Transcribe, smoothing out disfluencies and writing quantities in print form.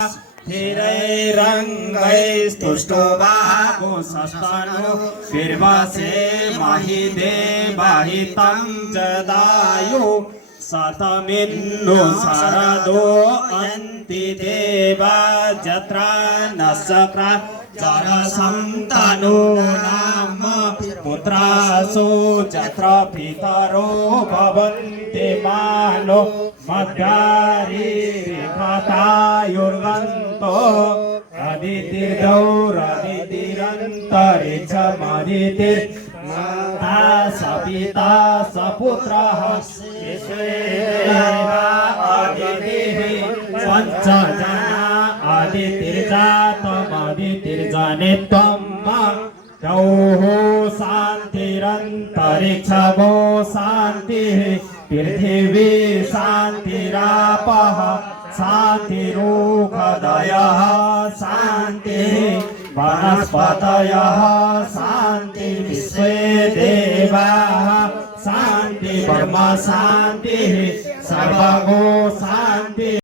हिरैरङ्गैस्तुष्टो बाहो सस्तनो फिर्वसे महि देवहितं जदायु शतमिन्नु शरदो अन्ति देवा जत्रा न सक्रा जरसन्तनो नाम पुत्रासु जत्र पितरो भवन्ति मानो मध्यारीरिखतायुर्गन्तो रदितिर्दौरदितिरन्तरिक्षमदितिर्माता सपिता सपुत्रः विश्वेदेवा अदितिः पञ्चजना अदितिर्जातमदितिर्जनित्वम् द्यौः शान्तिरन्तरिक्षमो शान्तिः पृथिवी शान्तिरापः शान्तिरोषधयः शान्तिः वनस्पतयः शान्ति विश्वे देवाः शान्ति ब्रह्म शान्तिः सर्वगो शान्तिः।